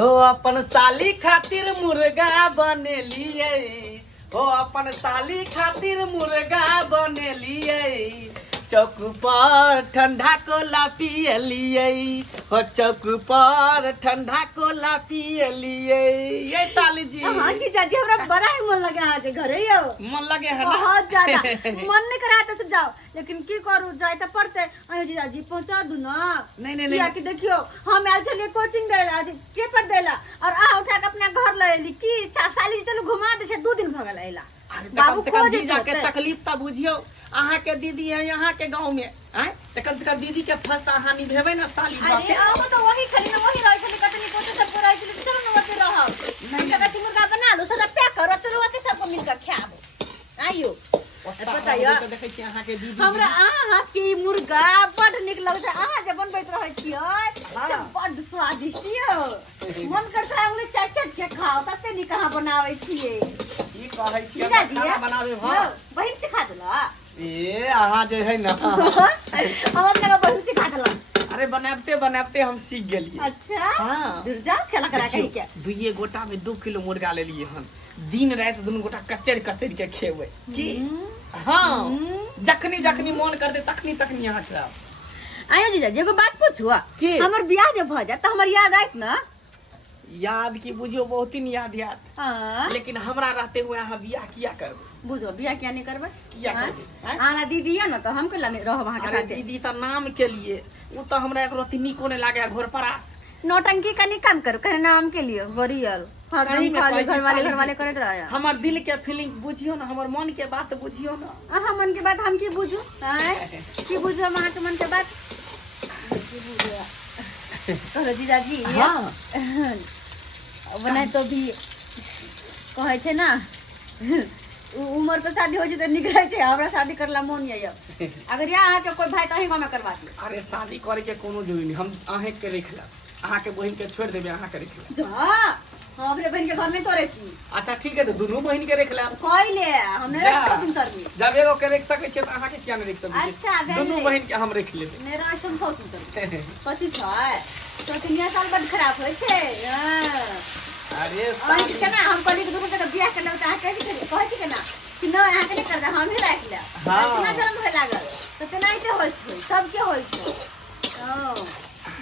हो अपन साली खातिर मुर्गा बनेलिए हो अपन साली खातिर मुर्गा बनेलिए चौक पर ठंडा कोला पियलिए हो चौक पर ठंडा कोला पियलिए ये साली जी। हाँ जीजा जी हमरा बड़ा ही मन लगे यहाँ के घरे यो मन लगे है ना बहुत ज्यादा मन नहीं कराते से जाओ लेकिन की करू जाए तो पड़ते अरे जीजा जी पहुंचा दू ना। नहीं कि देखियो हम आयल चलिए कोचिंग देला पेपर देला और आ उठा के अपना घर ले एली की साली चलो घुमा दे छे 2 दिन भगल आइला बाबू को जीजा के तकलीफ त बुझियो अहाँ के दीदी है यहाँ के गांव में आए त कम से कम दीदी के फर्स्ट हानि भेबे ना साली अरे अब तो वही खाली ना वही रह खाली कतनी कोते सब को रह चली चलो ना वते रह नहीं का मुर्गा बना लो सारा पैक करो चलो वते सबको मिलकर खाबो आइयो बताइयो तो देखै छी अहाँ के दीदी हमरा हाथ के मुर्गा बड निक लगत है अहाँ जे बनबैत रहै छियै से बड स्वादिष्ट यो मन करता है उन्हें चट चट के खाओ तते निक कहां बनावे छियै की कहै छी खाना बनावे भ बहिन सिखा देला ए अहाँ जे है ना हम अपने का बहिन सिखा देला अरे बनाते बनाते हम सीख गेलिए। अच्छा हाँ दूर जा खेला करा के क्या दुइये गोटा में 2 किलो मुर्गा ले लिए हम दिन रात दुनू गोटा कचर कचर के खेबै की हाँ जखनी जखनी मन कर दे तखनी तखनी यहाँ खाओ। आयो जीजा जी एगो बात पूछू हमर बियाह जब भ जात त हमर याद आइत ना याद की बुझियो बहुत ही याद लेकिन हमरा रहते हुए अहाँ बियाह किया करबे बुझो बियाह किया नहीं करबे किया करबे आना दीदी है ना तो हम केला नहीं रह वहां के साथ दीदी त नाम के लिए उ त हमरा एक रति निको ने लागे घोर परास नौटंकी का नहीं काम कर करे नाम के लिए बरियल घर वाले करत रहा हमर दिल के फीलिंग बुझियो ना हमर मन के बात बुझियो ना हां मन के बात हम की बुझू हैं की बुझो वहां के मन के बात की बुझो कहो जीजा जी हां बने तो भी कहे छे ना उम्र पे शादी हो जे त निकले छे हमरा शादी करला मन ये अगर यहाँ के कोई भाई त अहीं गांव में करवा दी अरे शादी करे के कोनो जरूरी नहीं हम अहे के रखला अहाँ के बहिन के छोड़ देबे अहाँ के रखला जा हम अपने बहन के घर में तोरे छी। अच्छा ठीक है तो दोनों बहन के रखला कइले हमने रख दिन तर में जब एगो के रख सके छे त अहाँ के क्या नहीं रख सके अच्छा दोनों बहन के हम रख लेबे ने राशन सौ दिन तर कथि छै तो तिनिया साल बड खराब होय छे हां अरे साली केना हम कहली कि दोनों के बियाह कर ले त अहाँ कह छी केना कि न अहाँ के नहीं कर दे हम ही रख ले इतना जन्म होय लागल तो तेनाइते होय छै सबके होय छै ओ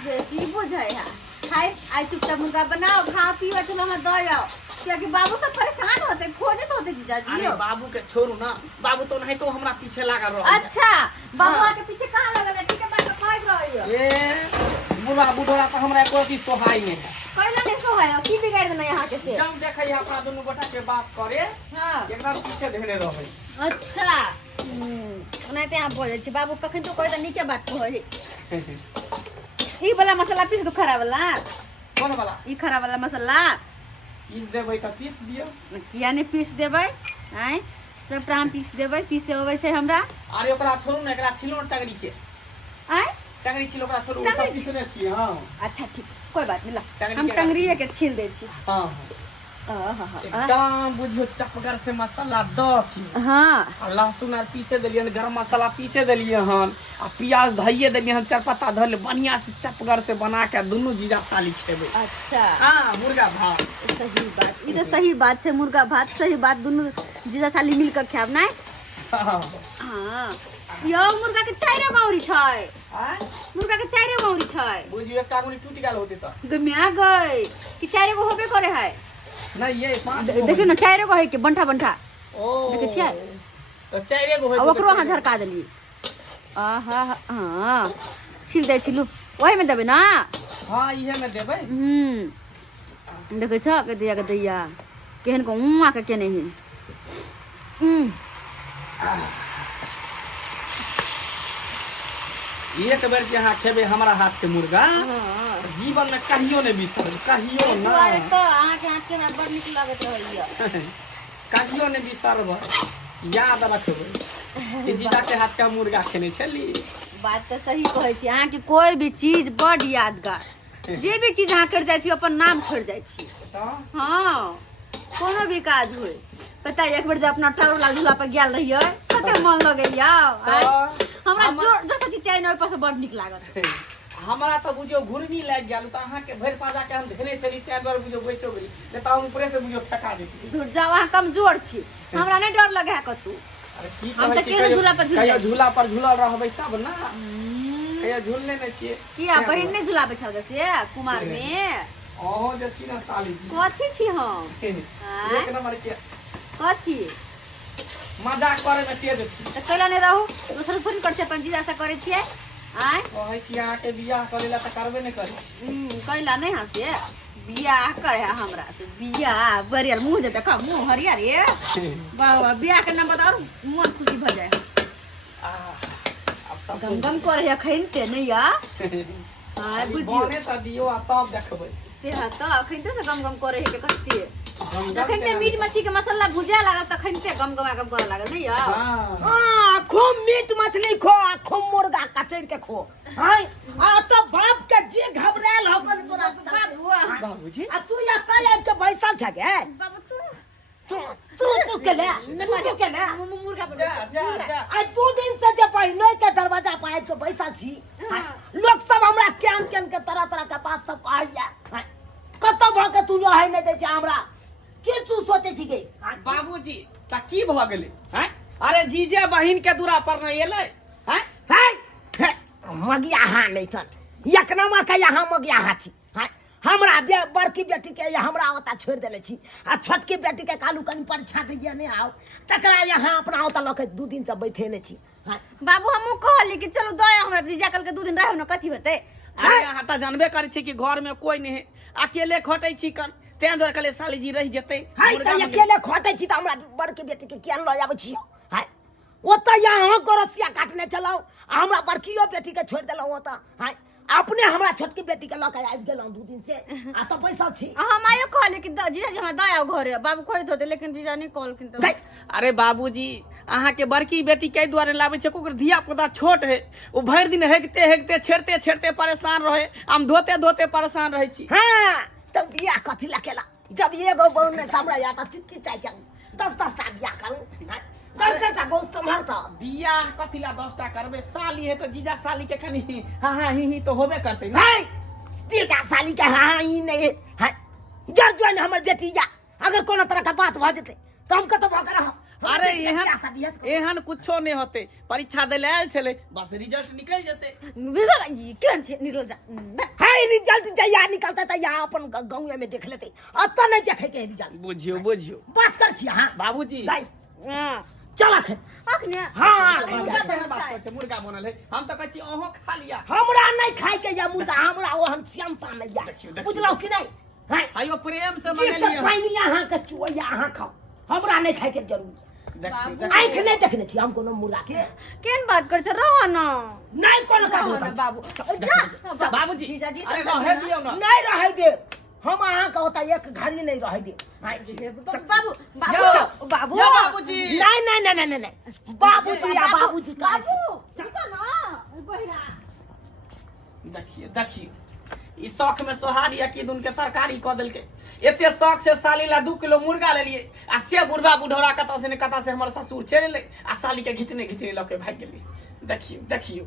बेसी बुझै है खाए आई चुपचाप मुर्गा बनाओ खा पियो चलो हम दो जाओ क्योंकि बाबू सब परेशान होते खोजत होते जीजा जी। अरे बाबू के छोड़ू ना बाबू तो नहीं तो हमरा पीछे लगा रहा अच्छा बाबू के पीछे कहां लगल है ठीक है बात कह रही है ए बुढ़ा बुढ़ा तो हमरा एको भी सोहाई नहीं है कहला नहीं सोहाई की बिगाड़ देना यहां के से जब देखै अपना दोनों गोटा के बात करे हां एकदम पीछे धेने रहै अच्छा ओनाते यहां बोलै छी बाबू कखन तो कहै त नीके बात कहै ई वाला मसाला पीस दो खरा वाला कौन वाला ई खरा वाला मसाला पीस देबै त पीस दियो किया नहीं पीस देबै आय सब हम पीस देबै पीसे होबै छै हमरा अरे ओकरा छोड़ू ना एकरा छिलो टंगड़ी के आय टंगड़ी छिलो ओकरा छोड़ू सब पीसने छी हां अच्छा ठीक कोई बात नहीं हम टंगड़िए के छील दे छी हां एकदम बुझियो चपगर से मसाला द के हां लहसुन आर पीसे देलियन गरम मसाला पीसे देलिए हन आ प्याज धइए देलिए हन चारपत्ता धर ले बढ़िया से चपगर से बना के दोनों जीजा साली खेबे। अच्छा हां मुर्गा भात सही बात ई तो सही बात है मुर्गा भात सही बात दोनों जीजा साली मिलकर खाब ना हां यो मुर्गा के चाइरे गौरी छै मुर्गा के चाइरे गौरी छै बुझियो एकटा गौरी टूट गेल होते त गमिया गई कि चाइरे गो होबे करे है नहीं ये 5 देखियो ना चाइरे गो है के बंठा बंठा ओ देखे छियै तो चाइरे गो है ओकरो हां झरका देली आहा हां छिल दे छिलू ओहि में देबे ना हां इहे में देबे देखे छ के दैया केहन को उमा के केने है एक बेर जे अहाँ खेबे हमरा हाथ के मुर्गा जीवन में कहियो नहीं बिसरब कहियो ना तो अहाँ के हाथ के हमरा बड़ नीक लागत रहइया कहियो नहीं बिसरब याद रखबै कि जीजा के हाथ का मुर्गा खेने छली बात तो सही कहै छी अहाँ के कोई भी चीज बड़ यादगार जे भी चीज अहाँ कर जाय छी अपन नाम छोड़ जाय छी हां कोनो भी काज होय पता है एक बेर जब अपना टावर लाल झूला पर गेल रहिए कते मन लगैया हमरा जोर जोर से चीज चाहिए ओइ पर से बड़ निक लागत हमरा तो बुझियो घुर्मी लाग गेल त अहाँ के भरि पाजा के हम धेने छली तै द्वारा बुझियो बैचो गेली नै त हम ऊपरे से बुझियो फेका देती। दूर जाओ अहाँ कमजोर छी, हमरा नहीं डर लगे है कतू। अरे की हम कहै त छी केन झूला पर झूल कहियो जाई। झूला पर झूलल रहबै तब ना कहियो झूलने नै छियै। किया बहिन नहीं झूला पे छल से कुमार में? ओहो जे छी ना साली जी कथी छी हम? एक नंबर के कथी मजाक करे में तेज छी। त कैला नहीं रहू, दूसर थोड़ी कर छै अपन जीजा से करे छियै। आय कहै छी अहाँ के बियाह करेला त करबे नै करै छी। कैला नहीं हसे बियाह करे है हमरा से बियाह बरियल मुंह जे देखा मुंह हरियर रे बाबा बियाह के नाम बताओ मुंह खुशी भ जाए। अब सब गम गम करे है खैनते नहीं या हां बुझियो बने त दियो आ तब देखबै से ह त खैनते से गम गम करे है के कत्ते गम खैनते मीट मछली के मसाला भुजा लागल त खैनते गम गम करे लागल नहीं या। हां खूब मीट मछली खो, खूब मुर्गा कचर के खो। हाय आ तो बाप के जे घबरायल हो गन तोरा बाबूजी आ तू या तय आब के बैसल छ के बाबू तू तू के ले तू के ले मुर्गा जा आ 2 दिन से जे पहिने के दरवाजा पर आब के बैसल छी। लोग सब हमरा केन केन के तरह तरह के बात सब कहैया। कत भ के तू रहे नै दे छ हमरा के तू सोचे छी के बाबूजी त की भ गेलै हैं? अरे जीजे बहिन के दूरा पर नै एलै हैं? है मगिया हा नहीं थन एक नंबर के यहाँ मगिया हा छी। हमरा बड़की बेटी के हमरा ओता छोड़ देले छी आ छोटकी बेटी के कालू कनी परीक्षा दे जे नहीं आओ तकरा यहाँ अपना ओता लके 2 दिन से बैठे नहीं छी। बाबू हमहू कहली कि चलो दया हमरा जीजा कल के 2 दिन रहो न कथी होते। अरे अहाँ त जानबे करै छी कि घर में कोई नहीं है, अकेले खटै छी कन तै द्वारा कहले साली जी रह जेतै। हाय त अकेले खटै छी त हमरा बड़की बेटी के किया ल आबै छी। हाय ओता यहाँ गरसिया काटने चलाओ हमरा बड़कियो बेटी के छोड़ देलौ ओता। हाय अपने हमरा छोटकी बेटी के लके आबि गेलौ 2 दिन से आ त पैसा छी। हम आयो कहले कि जीजा जी हमरा दया घरे बाबू खोइत होते लेकिन जीजा नहीं कहलखिन त। अरे बाबूजी अहाँ के बड़की बेटी के द्वारे लाबै छै ओकर धिया पुता छोट है ओ भरि दिन हेगते हेगते छेड़ते छेड़ते परेशान रहे हम धोते धोते परेशान रहे छी। हां त बियाह कथी ला केला जब एगो बहू ने सामने या त चित्ती चाय चल 10 टा बियाह करू 10 टा बहुत समर्थ बियाह कथी ला 10 टा करबे साली है त जीजा साली के कनी हां ही तो होबे करते ना। हाय जीजा साली के हां ही नहीं है जर जो हमर बेटी या अगर कोनो तरह का बात भ जेते त हम कत भ कर। अरे एहन कुछो नहीं होते, परीक्षा दे आयल छले बस रिजल्ट निकल जेते। विवाह जी केन छे निकल जा हाय रिजल्ट जया निकलता त या अपन गांव में देख लेते अत नहीं देखे के रिजल्ट। बुझियो बुझियो बात कर छी हां बाबूजी भाई हां चल अखन अखने हां मुर्गा बनल है हम तो कहै छी अहो खा लिया। हमरा नहीं खाए के या मुर्गा हमरा ओ हम श्यामता नहीं या बुझलौ कि नहीं। हां आयो प्रेम से मांगे लिया पानी यहाँ के चुया यहाँ खाओ हमरा नहीं खाए के जरूर। देखियो आँख नहीं देखने छी हम कोनो मुर्गा के केन बात कर छ रह न नहीं कोनो का होता बाबू बाबूजी जीजा जी अरे रहे दियो ना नहीं रहे दे हम अहाँ का होता एक घड़ी नहीं रहे दे। बाबू बाबू बाबू या बाबूजी नहीं नहीं नहीं नहीं नहीं बाबूजी या बाबूजी का बाबू ठीक ना बहिरा देखियो देखियो ई शौक में सोहारी या कि दुन के तरकारी क देल के एते शौक से साली ला 2 किलो मुर्गा ले लिए आ से बुढ़वा बुढ़ौरा कता से ने कता से हमर ससुर चले ले आ साली के घिचने घिचने लके भाग गेली। देखियो देखियो